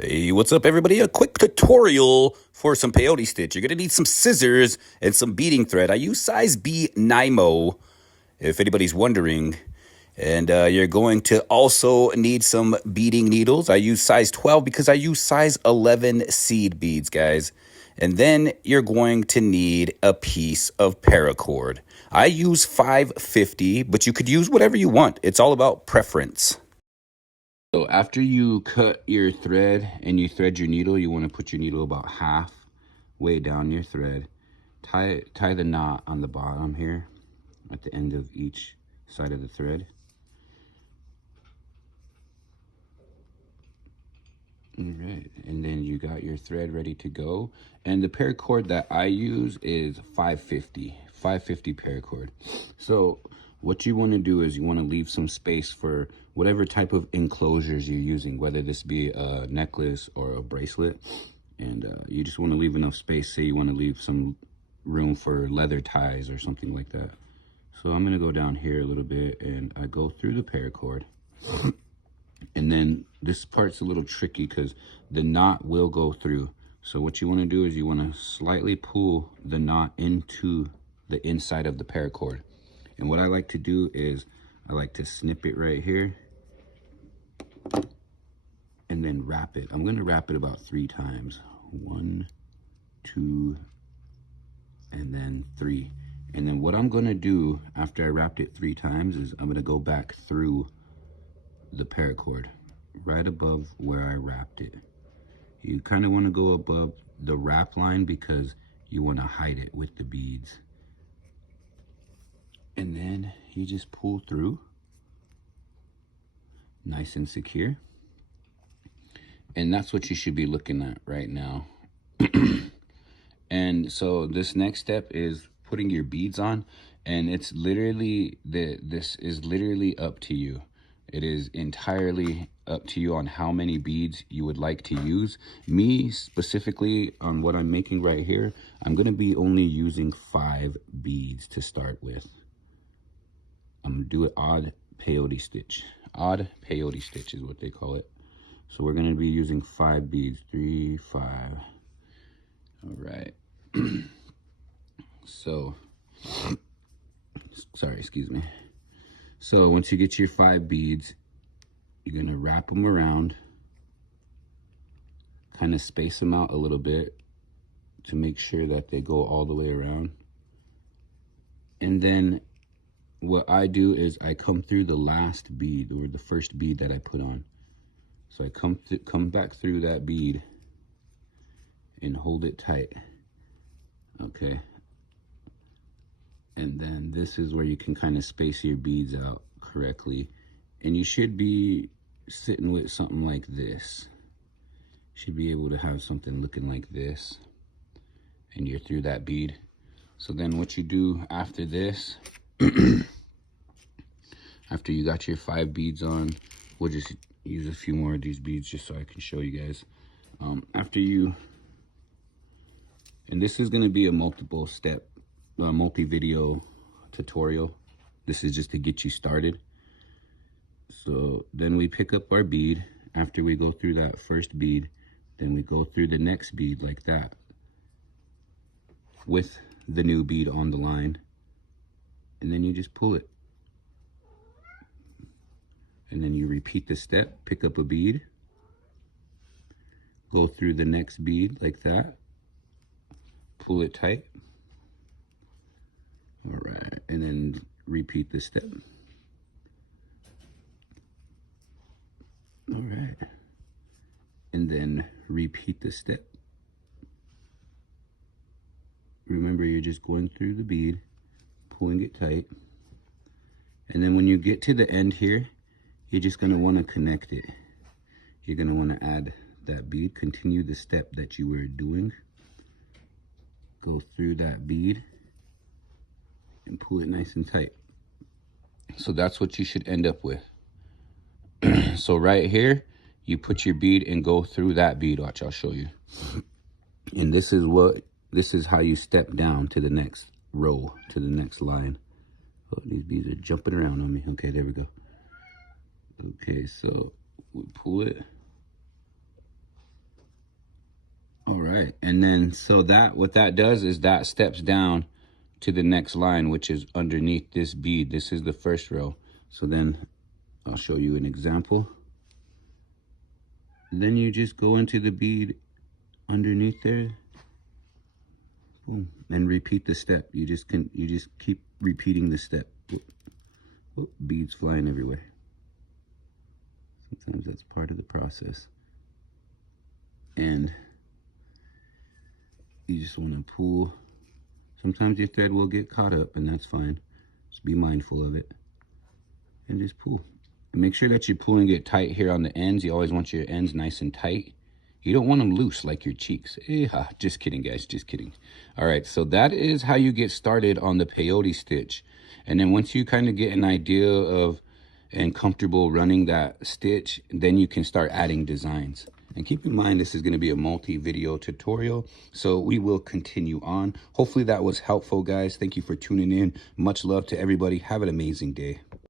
Hey, what's up, everybody? A quick tutorial for some peyote stitch. You're going to need some scissors and some beading thread. I use size B Nymo, if anybody's wondering. And you're going to also need some beading needles. I use size 12 because I use size 11 seed beads, guys. And then you're going to need a piece of paracord. I use 550, but you could use whatever you want. It's all about preference. So after you cut your thread and you thread your needle, you want to put your needle about half way down your thread. Tie the knot on the bottom here at the end of each side of the thread. All right, and then you got your thread ready to go. And the paracord that I use is 550 paracord. So what you want to do is you want to leave some space for whatever type of enclosures you're using, whether this be a necklace or a bracelet. And you just want to leave enough space. Say you want to leave some room for leather ties or something like that. So I'm going to go down here a little bit and I go through the paracord. And then this part's a little tricky because the knot will go through. So what you want to do is you want to slightly pull the knot into the inside of the paracord. And what I like to do is I like to snip it right here and then wrap it. I'm going to wrap it about 3 times. 1, 2, and then 3. And then what I'm going to do after I wrapped it 3 times is I'm going to go back through the paracord right above where I wrapped it. You kind of want to go above the wrap line because you want to hide it with the beads. And then you just pull through nice and secure. And that's what you should be looking at right now. And so this next step is putting your beads on, and it's literally this is literally up to you. It is entirely up to you on how many beads you would like to use. Me specifically, on what I'm making right here, I'm going to be only using 5 beads to start with. I'm going to do an odd peyote stitch. Odd peyote stitch is what they call it. So we're going to be using 5 beads. 3, 5. All right. So, sorry, excuse me. So once you get your 5 beads, you're going to wrap them around, kind of space them out a little bit to make sure that they go all the way around. And then what I do is I come through the last bead, or the first bead that I put on. So I come back through that bead and hold it tight. Okay. And then this is where you can kind of space your beads out correctly. And you should be sitting with something like this. You should be able to have something looking like this. And you're through that bead. So then what you do after this, after you got your 5 beads on, we'll just use a few more of these beads just so I can show you guys. After you, and this is going to be a multi-video tutorial. This is just to get you started. So then we pick up our bead. After we go through that first bead, then we go through the next bead like that with the new bead on the line, and then you just pull it. And then you repeat the step, pick up a bead, go through the next bead like that, pull it tight. All right, and then repeat the step. All right, and then repeat the step. Remember, you're just going through the bead, pulling it tight. And then when you get to the end here, you're just going to want to connect it. You're going to want to add that bead, continue the step that you were doing. Go through that bead and pull it nice and tight. So that's what you should end up with. So right here, you put your bead and go through that bead. Watch, I'll show you. And this is how you step down to the next row, to the next line. Oh, these beads are jumping around on me. Okay, there we go. Okay, so we pull it right, and then so that what that does is that steps down to the next line, which is underneath this bead. This is the first row. So then I'll show you an example. And then you just go into the bead underneath there, boom, and repeat the step. You just keep repeating the step. Whoop, beads flying everywhere. Sometimes that's part of the process. And you just want to pull. Sometimes your thread will get caught up, and that's fine. Just be mindful of it. And just pull. And make sure that you're pulling it tight here on the ends. You always want your ends nice and tight. You don't want them loose like your cheeks. Just kidding, guys, just kidding. All right, so that is how you get started on the peyote stitch. And then once you kind of get an idea of and comfortable running that stitch, then you can start adding designs. And keep in mind, this is going to be a multi-video tutorial, so we will continue on. Hopefully that was helpful, guys. Thank you for tuning in. Much love to everybody. Have an amazing day.